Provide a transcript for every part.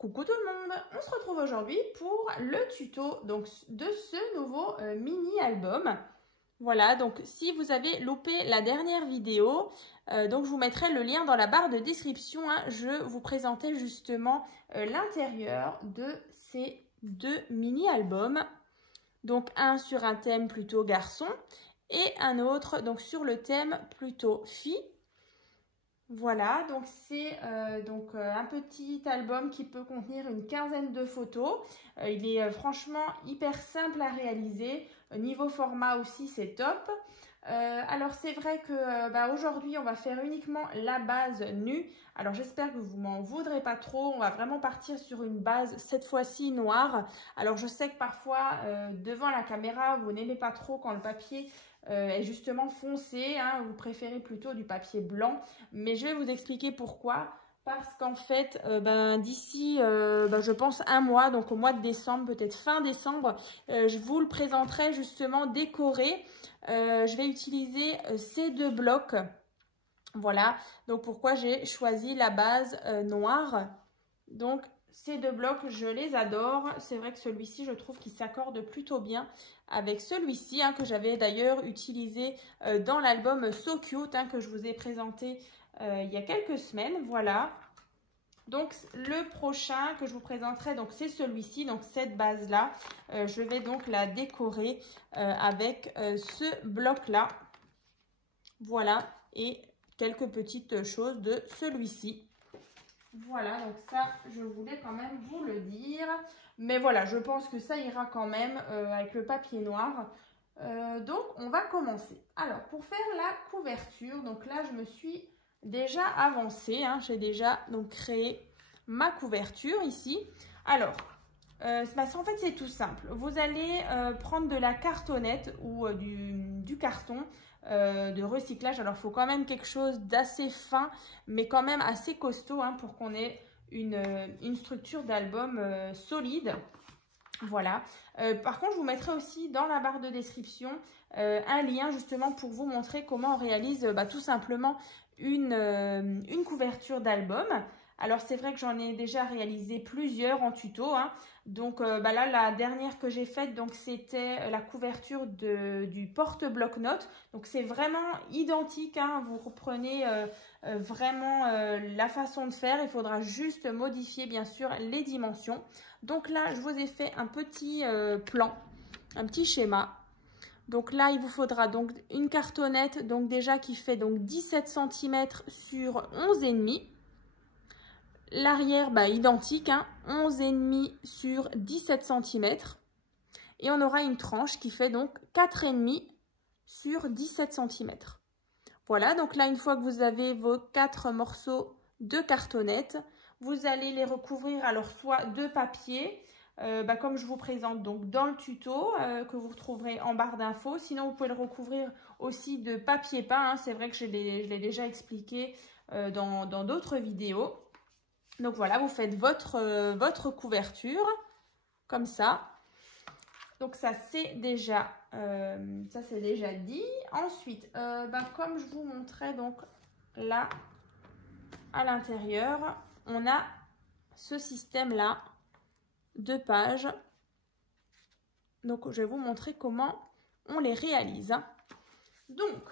Coucou tout le monde, on se retrouve aujourd'hui pour le tuto donc, de ce nouveau mini-album. Voilà, donc si vous avez loupé la dernière vidéo, donc je vous mettrai le lien dans la barre de description. Je vous présentais justement l'intérieur de ces deux mini-albums. Donc un sur un thème plutôt garçon et un autre donc sur le thème plutôt fille. Voilà, donc c'est un petit album qui peut contenir une quinzaine de photos. Il est franchement hyper simple à réaliser. Niveau format aussi, c'est top. Alors c'est vrai que aujourd'hui, on va faire uniquement la base nue. Alors j'espère que vous m'en voudrez pas trop. On va vraiment partir sur une base, cette fois-ci noire. Alors je sais que parfois, devant la caméra, vous n'aimez pas trop quand le papier est justement foncé, vous préférez plutôt du papier blanc, mais je vais vous expliquer pourquoi. Parce qu'en fait, d'ici, je pense un mois, donc au mois de décembre, peut-être fin décembre, je vous le présenterai justement décoré. Je vais utiliser ces deux blocs. Voilà, donc pourquoi j'ai choisi la base noire. Donc, ces deux blocs, je les adore. C'est vrai que celui-ci, je trouve qu'il s'accorde plutôt bien avec celui-ci, que j'avais d'ailleurs utilisé dans l'album So Cute, que je vous ai présenté il y a quelques semaines. Voilà. Donc, le prochain que je vous présenterai, donc c'est celui-ci, donc cette base-là. Je vais donc la décorer avec ce bloc-là. Voilà, et quelques petites choses de celui-ci. Voilà, donc ça, je voulais quand même vous le dire. Mais voilà, je pense que ça ira quand même avec le papier noir. Donc, on va commencer. Alors, pour faire la couverture, donc là, je me suis déjà avancée. J'ai déjà donc créé ma couverture ici. Alors, en fait, c'est tout simple. Vous allez prendre de la cartonnette ou du carton de recyclage. Alors, il faut quand même quelque chose d'assez fin, mais quand même assez costaud pour qu'on ait une structure d'album solide. Voilà. Par contre, je vous mettrai aussi dans la barre de description un lien justement pour vous montrer comment on réalise tout simplement une couverture d'album. Alors, c'est vrai que j'en ai déjà réalisé plusieurs en tuto. Donc, là, la dernière que j'ai faite, donc c'était la couverture du porte-bloc-notes. Donc, c'est vraiment identique. Vous reprenez vraiment la façon de faire. Il faudra juste modifier, bien sûr, les dimensions. Donc là, je vous ai fait un petit plan, un petit schéma. Donc là, il vous faudra donc une cartonnette, donc déjà qui fait donc 17 cm sur 11,5. L'arrière, identique, 11,5 sur 17 cm. Et on aura une tranche qui fait donc 4,5 sur 17 cm. Voilà, donc là, une fois que vous avez vos 4 morceaux de cartonnette, vous allez les recouvrir alors soit de papier, comme je vous présente donc dans le tuto que vous retrouverez en barre d'infos. Sinon, vous pouvez le recouvrir aussi de papier peint. C'est vrai que je l'ai déjà expliqué dans d'autres vidéos. Donc voilà, vous faites votre couverture comme ça. Donc ça c'est déjà dit. Ensuite, comme je vous montrais donc là à l'intérieur, on a ce système là de pages. Donc je vais vous montrer comment on les réalise. Donc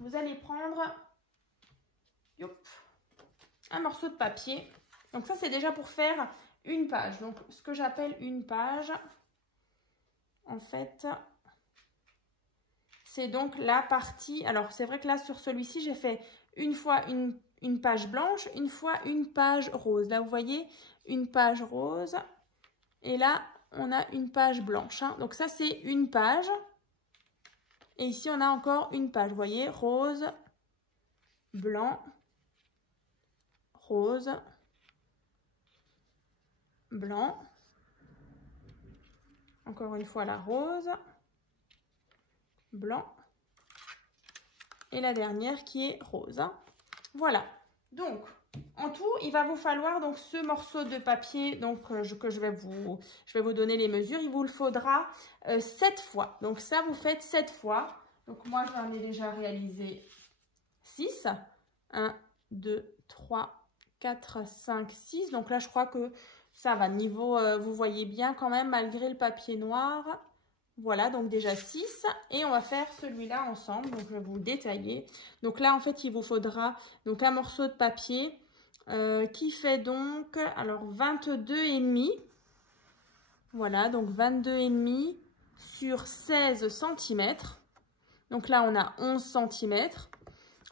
vous allez prendre un morceau de papier. Donc ça c'est déjà pour faire une page. Donc ce que j'appelle une page, en fait, c'est donc la partie. Alors c'est vrai que là sur celui-ci j'ai fait une fois une page blanche, une fois une page rose. Là vous voyez une page rose et là on a une page blanche. Donc ça c'est une page. Et ici on a encore une page. Vous voyez, rose, blanc, rose, blanc, encore une fois la rose, blanc et la dernière qui est rose. Voilà, donc en tout il va vous falloir donc ce morceau de papier donc que je vais vous donner les mesures. Il vous le faudra 7 fois, donc ça vous faites 7 fois. Donc moi j'en ai déjà réalisé 6, 1, 2, 3, 4, 5, 6. Donc là, je crois que ça va. Niveau, vous voyez bien quand même, malgré le papier noir. Voilà, donc déjà 6. Et on va faire celui-là ensemble. Donc, je vais vous détailler. Donc là, en fait, il vous faudra donc un morceau de papier qui fait donc, alors, 22,5. Voilà, donc 22,5 sur 16 cm. Donc là, on a 11 cm.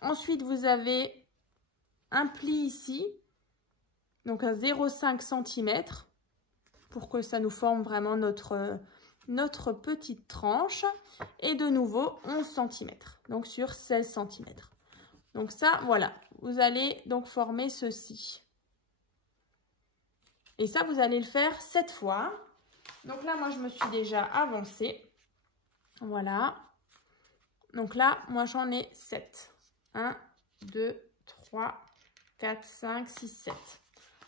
Ensuite, vous avez un pli ici, donc à 0,5 cm, pour que ça nous forme vraiment notre petite tranche. Et de nouveau, 11 cm, donc sur 16 cm. Donc ça, voilà, vous allez donc former ceci. Et ça, vous allez le faire 7 fois. Donc là, moi, je me suis déjà avancée. Voilà. Donc là, moi, j'en ai 7. 1, 2, 3, 4, 5, 6, 7.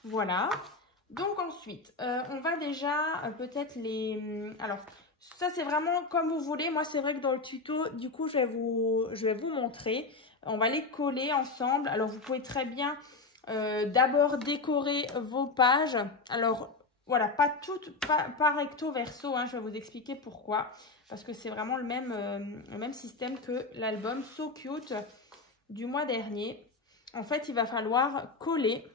Voilà. Donc ensuite, on va déjà peut-être les... Alors, ça, c'est vraiment comme vous voulez. Moi, c'est vrai que dans le tuto, du coup, je vais vous montrer. On va les coller ensemble. Alors, vous pouvez très bien d'abord décorer vos pages. Alors, voilà, pas toutes, pas recto verso. Hein, je vais vous expliquer pourquoi. Parce que c'est vraiment le même système que l'album So Cute du mois dernier. En fait, il va falloir coller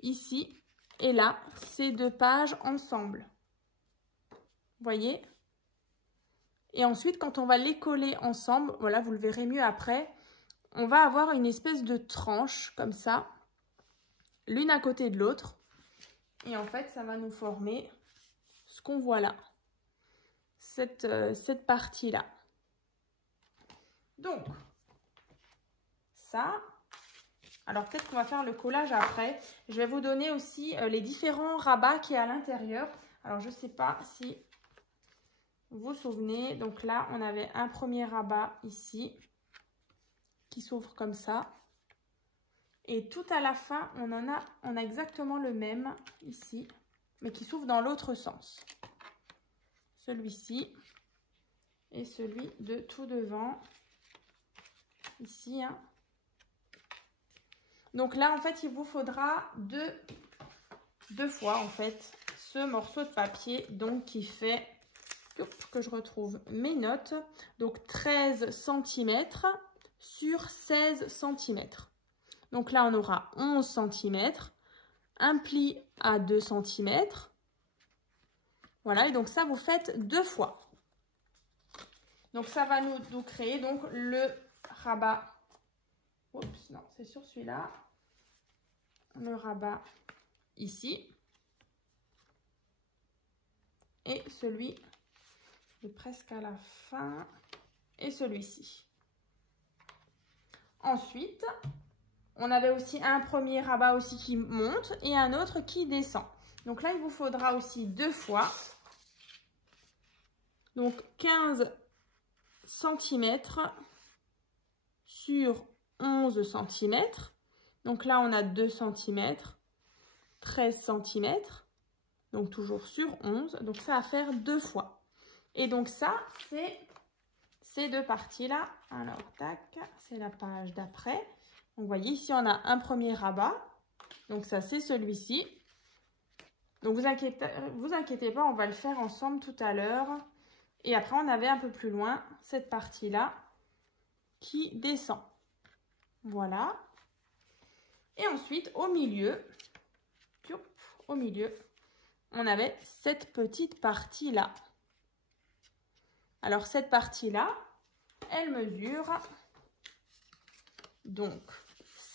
ici et là ces deux pages ensemble. Vous voyez? Et ensuite, quand on va les coller ensemble, voilà, vous le verrez mieux après, on va avoir une espèce de tranche comme ça, l'une à côté de l'autre. Et en fait, ça va nous former ce qu'on voit là, cette partie-là. Donc, ça, alors peut-être qu'on va faire le collage après. Je vais vous donner aussi les différents rabats qui est à l'intérieur. Alors, je ne sais pas si vous vous souvenez. Donc là, on avait un premier rabat ici qui s'ouvre comme ça. Et tout à la fin, on a exactement le même ici, mais qui s'ouvre dans l'autre sens. Celui-ci et celui de tout devant, ici. Hein. Donc là, en fait, il vous faudra deux fois, en fait, ce morceau de papier, donc qui fait, que je retrouve mes notes, donc 13 cm sur 16 cm. Donc là, on aura 11 cm, un pli à 2 cm. Voilà, et donc ça, vous faites 2 fois. Donc ça va nous créer donc le rabat. Oups, non, c'est sur celui-là. Le rabat ici. Et celui de presque à la fin. Et celui-ci. Ensuite, on avait aussi un premier rabat aussi qui monte et un autre qui descend. Donc là, il vous faudra aussi 2 fois. Donc 15 cm sur 11 cm. Donc là, on a 2 cm, 13 cm. Donc toujours sur 11. Donc ça va faire 2 fois. Et donc ça, c'est ces deux parties-là. Alors, tac, c'est la page d'après. Donc, vous voyez, ici, on a un premier rabat. Donc, ça, c'est celui-ci. Donc, vous inquiétez pas, on va le faire ensemble tout à l'heure. Et après, on avait un peu plus loin cette partie-là qui descend. Voilà. Et ensuite, au milieu, on avait cette petite partie-là. Alors, cette partie-là, elle mesure donc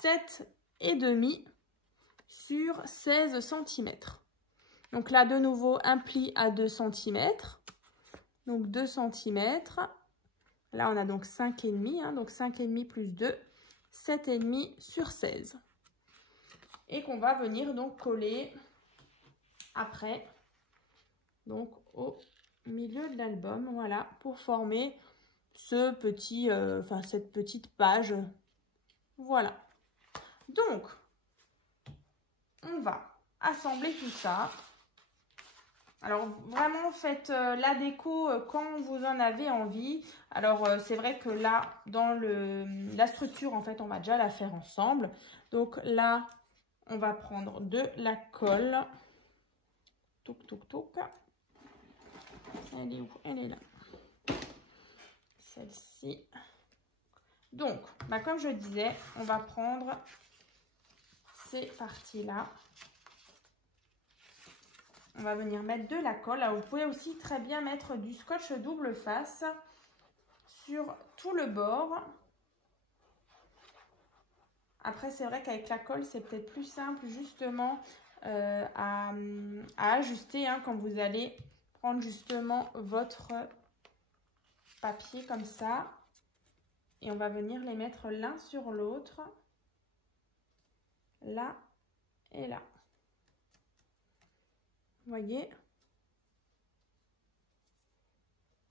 7,5 sur 16 cm. Donc là, de nouveau, un pli à 2 cm. Donc 2 cm. Là, on a donc 5,5. Hein, donc 5,5 plus 2, 7,5 sur 16. Et qu'on va venir donc coller après, donc au milieu de l'album, voilà, pour former ce petit, cette petite page. Voilà. Donc, on va assembler tout ça. Alors, vraiment, faites la déco quand vous en avez envie. Alors, c'est vrai que là, dans la structure, en fait, on va déjà la faire ensemble. Donc là, on va prendre de la colle. Touc, touc, touc. Elle est où? Elle est là. Celle-ci. Donc, bah, comme je disais, on va prendre ces parties-là. On va venir mettre de la colle. Alors, vous pouvez aussi très bien mettre du scotch double face sur tout le bord. Après, c'est vrai qu'avec la colle, c'est peut-être plus simple justement à ajuster hein, quand vous allez prendre justement votre papier comme ça. Et on va venir les mettre l'un sur l'autre. Là et là. Vous voyez?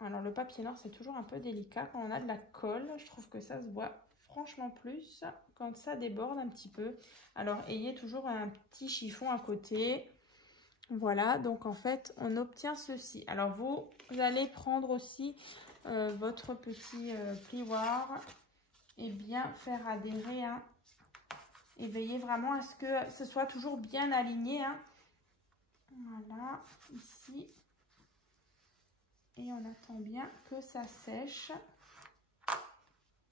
Alors, le papier noir, c'est toujours un peu délicat quand on a de la colle. Je trouve que ça se voit franchement plus quand ça déborde un petit peu. Alors, ayez toujours un petit chiffon à côté. Voilà, donc en fait, on obtient ceci. Alors, vous allez prendre aussi votre petit plioir et bien faire adhérer. Hein, et veillez vraiment à ce que ce soit toujours bien aligné. Hein. Voilà, ici. Et on attend bien que ça sèche.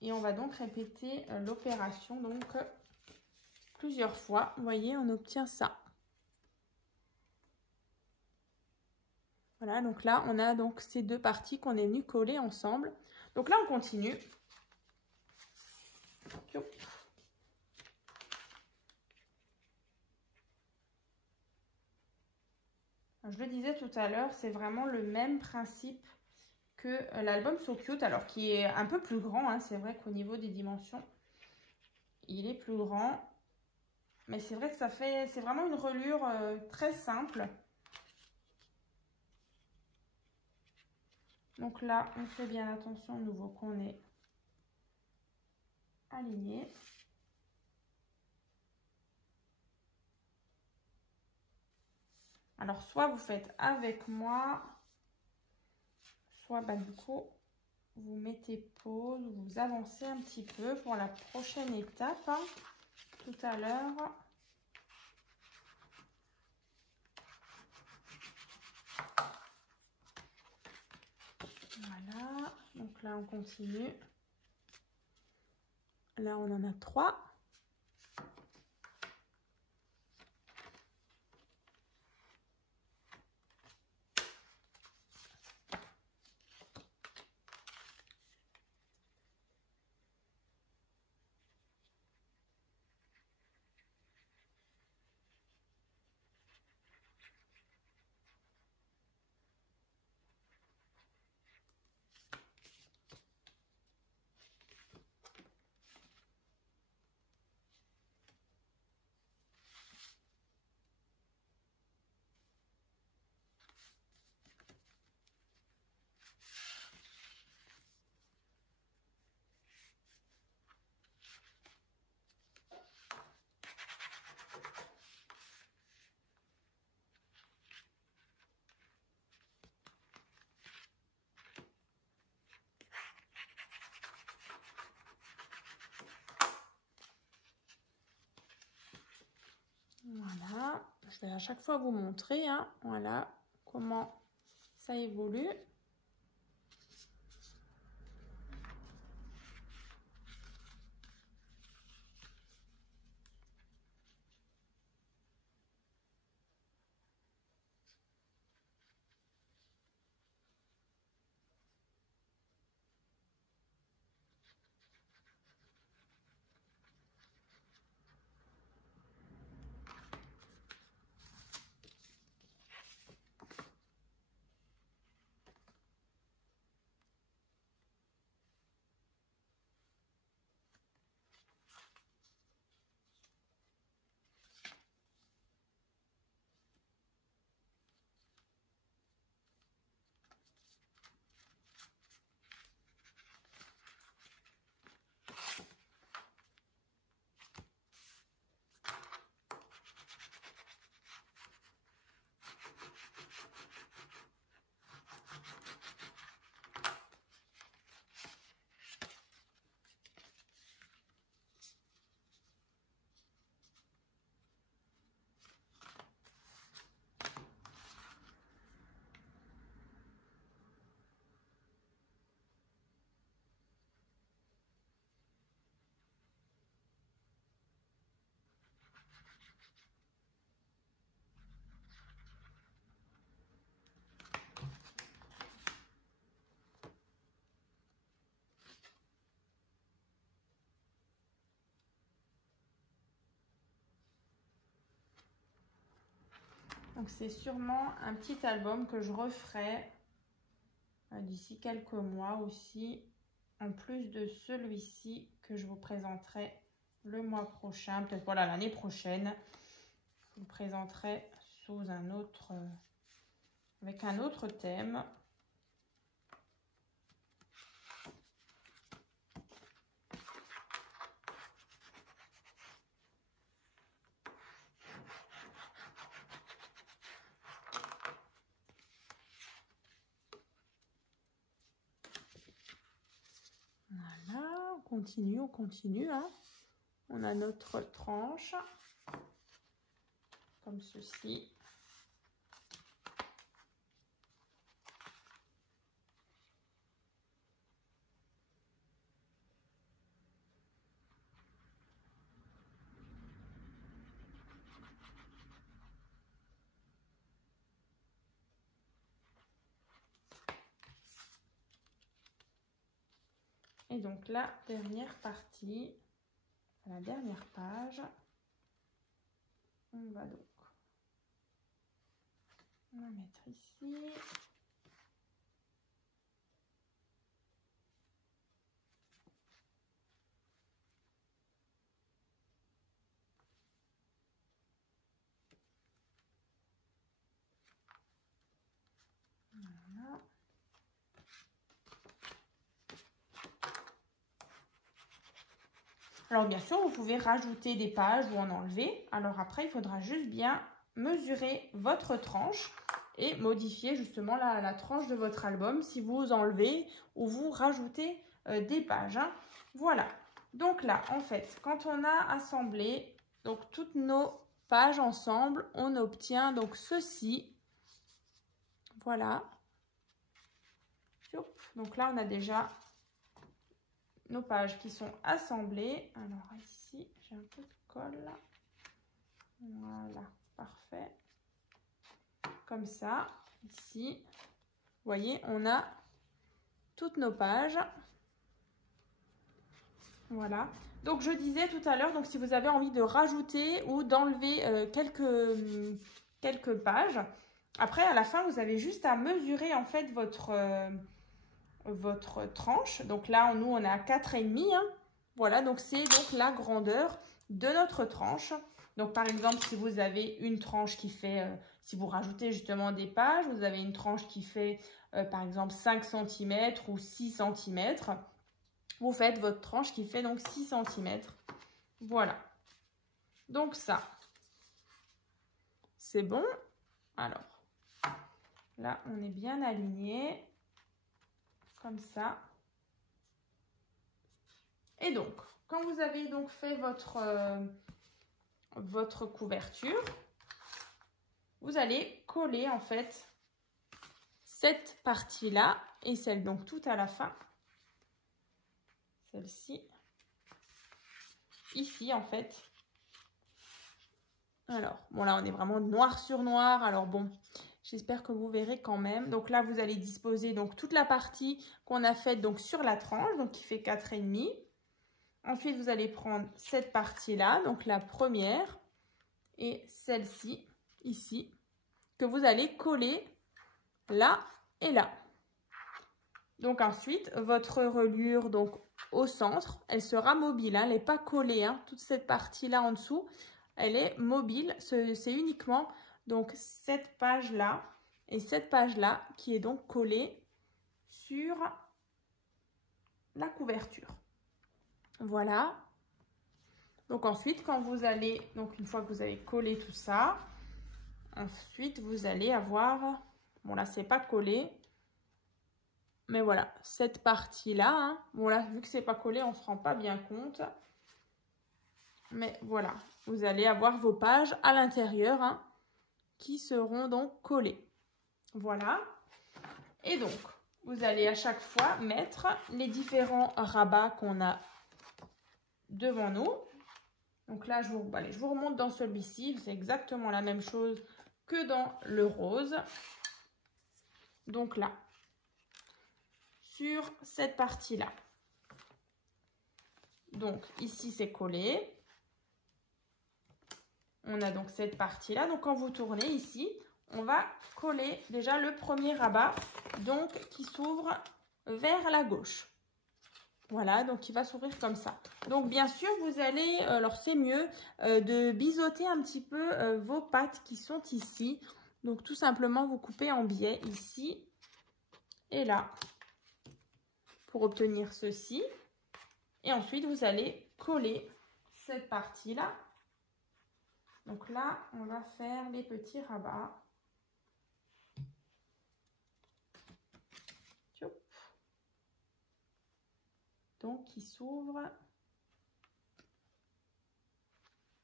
Et on va donc répéter l'opération donc plusieurs fois. Vous voyez, on obtient ça. Voilà, donc là, on a donc ces deux parties qu'on est venu coller ensemble. Donc là, on continue. Je le disais tout à l'heure, c'est vraiment le même principe que l'album So Cute, alors qui est un peu plus grand, hein. C'est vrai qu'au niveau des dimensions, il est plus grand. Mais c'est vrai que ça fait, c'est vraiment une reliure très simple. Donc là, on fait bien attention au nouveau qu'on est aligné. Alors, soit vous faites avec moi, soit bah, du coup, vous mettez pause, vous avancez un petit peu pour la prochaine étape, hein, tout à l'heure. Voilà, donc là, on continue. Là, on en a 3. Voilà, je vais à chaque fois vous montrer, hein, voilà, comment ça évolue. Donc c'est sûrement un petit album que je referai d'ici quelques mois aussi, en plus de celui-ci que je vous présenterai le mois prochain, peut-être voilà l'année prochaine. Je vous présenterai sous un autre, avec un autre thème. Voilà, on continue. Hein. On a notre tranche, comme ceci. Et donc la dernière partie, la dernière page, on va donc la mettre ici. Voilà. Alors bien sûr, vous pouvez rajouter des pages ou en enlever. Alors après, il faudra juste bien mesurer votre tranche et modifier justement la tranche de votre album si vous enlevez ou vous rajoutez des pages. Hein. Voilà. Donc là, en fait, quand on a assemblé donc toutes nos pages ensemble, on obtient donc ceci. Voilà. Donc là, on a déjà nos pages qui sont assemblées. Alors ici, j'ai un peu de colle. Voilà, parfait. Comme ça, ici, vous voyez, on a toutes nos pages. Voilà. Donc, je disais tout à l'heure, donc si vous avez envie de rajouter ou d'enlever quelques pages, après, à la fin, vous avez juste à mesurer en fait votre tranche. Donc là, nous, on est à 4,5. Hein. Voilà, donc c'est donc la grandeur de notre tranche. Donc, par exemple, si vous avez une tranche qui fait, si vous rajoutez justement des pages, vous avez une tranche qui fait, par exemple, 5 cm ou 6 cm. Vous faites votre tranche qui fait donc 6 cm. Voilà. Donc ça, c'est bon. Alors, là, on est bien aligné. Comme ça. Et donc, quand vous avez donc fait votre couverture, vous allez coller en fait cette partie-là et celle donc tout à la fin. Celle-ci. Ici en fait. Alors, bon là on est vraiment noir sur noir. Alors bon, j'espère que vous verrez quand même. Donc là, vous allez disposer donc toute la partie qu'on a faite donc sur la tranche, donc qui fait 4,5. Ensuite, vous allez prendre cette partie-là, donc la première, et celle-ci, ici, que vous allez coller là et là. Donc ensuite, votre reliure donc au centre, elle sera mobile, hein, elle n'est pas collée. Hein, toute cette partie-là en dessous, elle est mobile. C'est uniquement donc cette page-là et cette page-là qui est donc collée sur la couverture. Voilà. Donc ensuite, quand vous allez, donc une fois que vous avez collé tout ça, ensuite vous allez avoir, bon là c'est pas collé, mais voilà, cette partie-là, hein, bon là vu que c'est pas collé, on se rend pas bien compte. Mais voilà, vous allez avoir vos pages à l'intérieur hein, qui seront donc collées. Voilà. Et donc, vous allez à chaque fois mettre les différents rabats qu'on a devant nous. Donc là, je vous remonte dans celui-ci. C'est exactement la même chose que dans le rose. Donc là, sur cette partie-là. Donc ici, c'est collé. On a donc cette partie-là. Donc quand vous tournez ici, on va coller déjà le premier rabat, donc qui s'ouvre vers la gauche. Voilà, donc il va s'ouvrir comme ça. Donc bien sûr, vous allez, alors c'est mieux de biseauter un petit peu vos pattes qui sont ici. Donc tout simplement, vous coupez en biais ici et là pour obtenir ceci. Et ensuite, vous allez coller cette partie-là. Donc là, on va faire les petits rabats. Donc, qui s'ouvre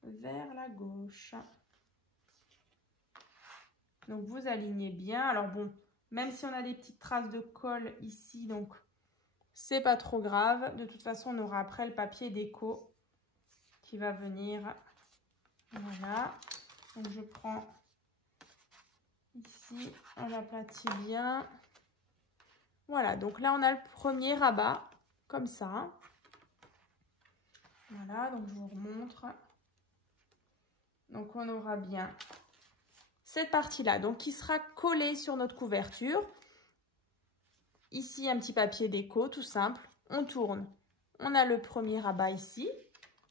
vers la gauche. Donc, vous alignez bien. Alors bon, même si on a des petites traces de colle ici, donc c'est pas trop grave. De toute façon, on aura après le papier déco qui va venir. Voilà. Donc, je prends ici, on l'aplatit bien. Voilà, donc là, on a le premier rabat. Comme ça. Voilà, donc je vous remontre. Donc on aura bien cette partie-là, donc qui sera collée sur notre couverture. Ici, un petit papier déco, tout simple. On tourne. On a le premier rabat ici,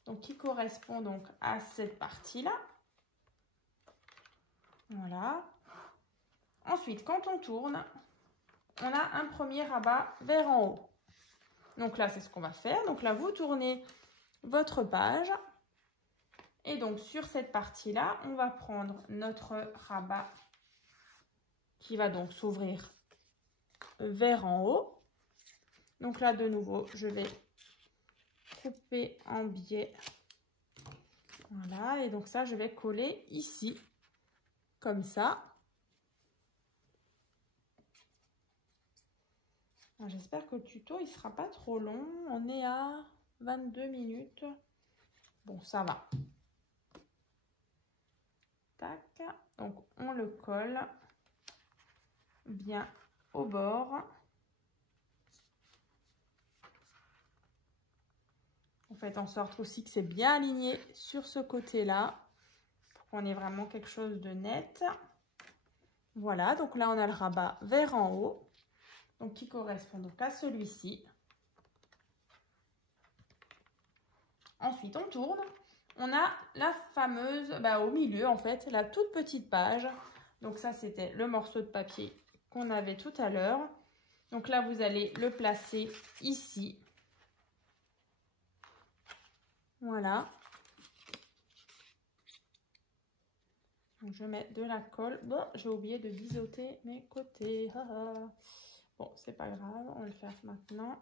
donc qui correspond donc à cette partie-là. Voilà. Ensuite, quand on tourne, on a un premier rabat vers en haut. Donc là, c'est ce qu'on va faire. Donc là, vous tournez votre page. Et donc, sur cette partie-là, on va prendre notre rabat qui va donc s'ouvrir vers en haut. Donc là, de nouveau, je vais couper en biais. Voilà. Et donc ça, je vais coller ici, comme ça. J'espère que le tuto, il sera pas trop long. On est à 22 minutes. Bon, ça va. Tac. Donc, on le colle bien au bord. On fait en sorte aussi que c'est bien aligné sur ce côté-là pour qu'on ait vraiment quelque chose de net. Voilà, donc là, on a le rabat vers en haut. Donc, qui correspond donc à celui-ci. Ensuite, on tourne. On a la fameuse, au milieu, en fait, la toute petite page. Donc, ça, c'était le morceau de papier qu'on avait tout à l'heure. Donc là, vous allez le placer ici. Voilà. Donc, je mets de la colle. Bon, j'ai oublié de biseauter mes côtés. Bon, c'est pas grave, on va le faire maintenant.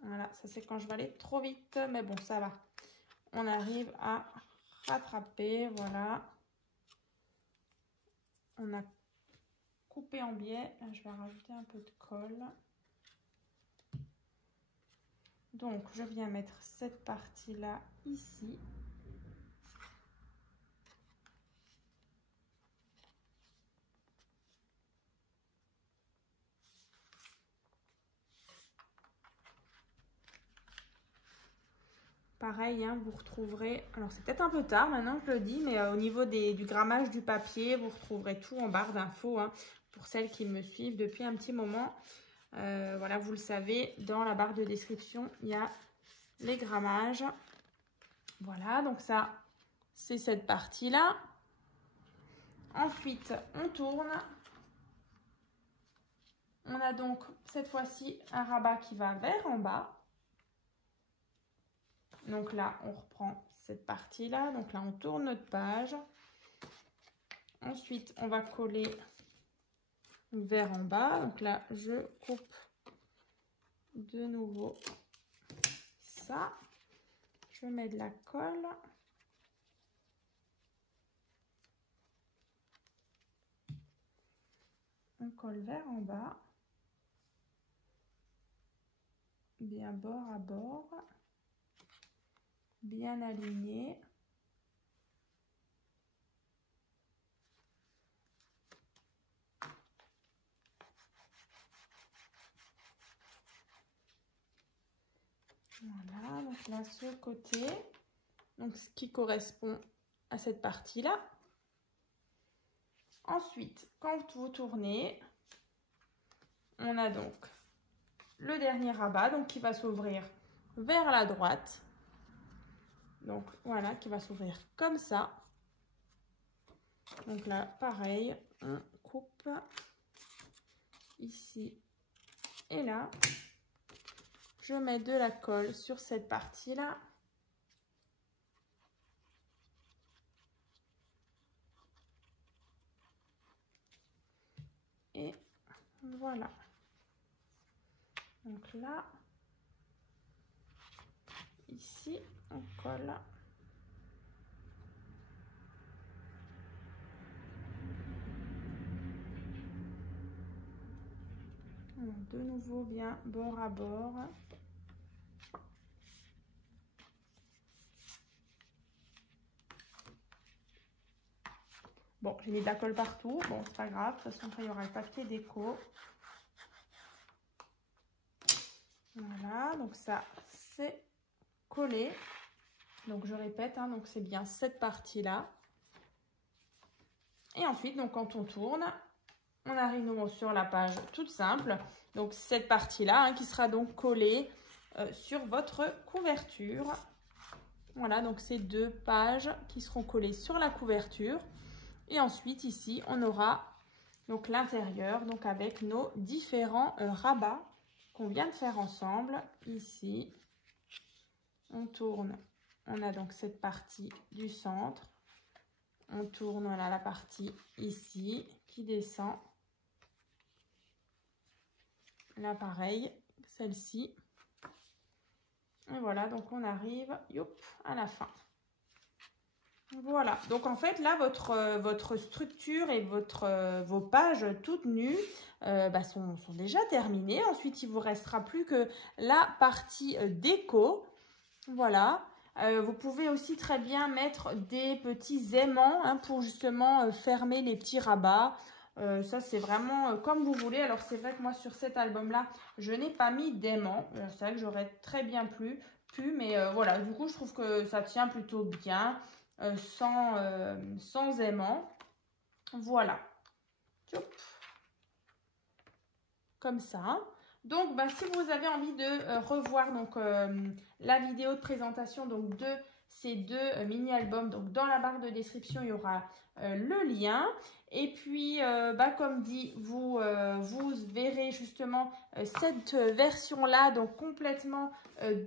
Voilà, ça c'est quand je vais aller trop vite, mais bon, ça va. On arrive à rattraper, voilà. On a coupé en biais. Là, je vais rajouter un peu de colle. Donc, je viens mettre cette partie-là ici. Pareil, hein, vous retrouverez, alors c'est peut-être un peu tard maintenant que je le dis, mais au niveau du grammage du papier, vous retrouverez tout en barre d'infos. Hein, pour celles qui me suivent depuis un petit moment, voilà, vous le savez, dans la barre de description, il y a les grammages. Voilà, donc ça, c'est cette partie-là. Ensuite, on tourne. On a donc cette fois-ci un rabat qui va vers en bas. Donc là, on reprend cette partie-là. Donc là, on tourne notre page. Ensuite, on va coller vers en bas. Donc là, je coupe de nouveau ça. Je mets de la colle. On colle vers en bas. Bien bord à bord. Bien aligné. Voilà, donc là, ce côté, donc ce qui correspond à cette partie-là. Ensuite, quand vous tournez, on a donc le dernier rabat donc qui va s'ouvrir vers la droite. Donc voilà, qui va s'ouvrir comme ça. Donc là, pareil, on coupe ici et là. Je mets de la colle sur cette partie-là. Et voilà. Donc là, ici, on colle. De nouveau bien bord à bord. Bon, j'ai mis de la colle partout. Bon, c'est pas grave. De toute façon, après, il y aura le papier déco. Voilà, donc ça, c'est collé. Donc, je répète, hein, donc c'est bien cette partie-là. Et ensuite, donc, quand on tourne, on arrive sur la page toute simple. Donc, cette partie-là, hein, qui sera donc collée sur votre couverture. Voilà, donc ces 2 pages qui seront collées sur la couverture. Et ensuite, ici, on aura donc l'intérieur, donc avec nos différents rabats qu'on vient de faire ensemble. Ici, on tourne. On a donc cette partie du centre. On tourne, voilà la partie ici qui descend. Là, pareil, celle-ci. Et voilà, donc on arrive à la fin. Voilà, donc en fait là votre structure et vos pages toutes nues sont déjà terminées. Ensuite il vous restera plus que la partie déco. Voilà, vous pouvez aussi très bien mettre des petits aimants hein, pour justement fermer les petits rabats. Ça c'est vraiment comme vous voulez. Alors c'est vrai que moi sur cet album là je n'ai pas mis d'aimants. C'est vrai que j'aurais très bien pu mais voilà, du coup je trouve que ça tient plutôt bien. Sans aimant. Voilà. Comme ça. Donc, si vous avez envie de revoir donc, la vidéo de présentation donc, de ces 2 mini-albums, donc dans la barre de description, il y aura le lien. Et puis, comme dit, vous verrez justement cette version-là, donc complètement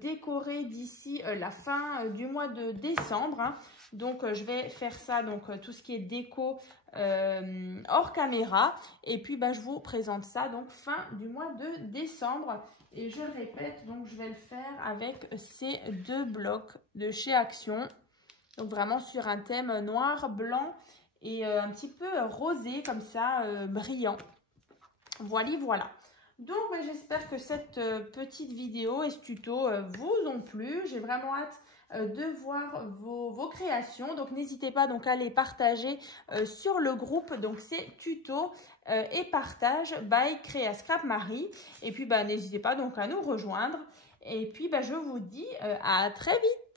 décorée d'ici la fin du mois de décembre. Hein. Donc, je vais faire ça, donc tout ce qui est déco hors caméra. Et puis, je vous présente ça, donc fin du mois de décembre. Et je le répète, donc je vais le faire avec ces 2 blocs de chez Action. Donc, vraiment sur un thème noir, blanc et un petit peu rosé, comme ça, brillant. Voilà. Donc, j'espère que cette petite vidéo et ce tuto vous ont plu. J'ai vraiment hâte de voir vos créations. Donc, n'hésitez pas donc à les partager sur le groupe. Donc, c'est tuto et partage by Créa Scrap Marie. Et puis, n'hésitez pas donc à nous rejoindre. Et puis, je vous dis à très vite.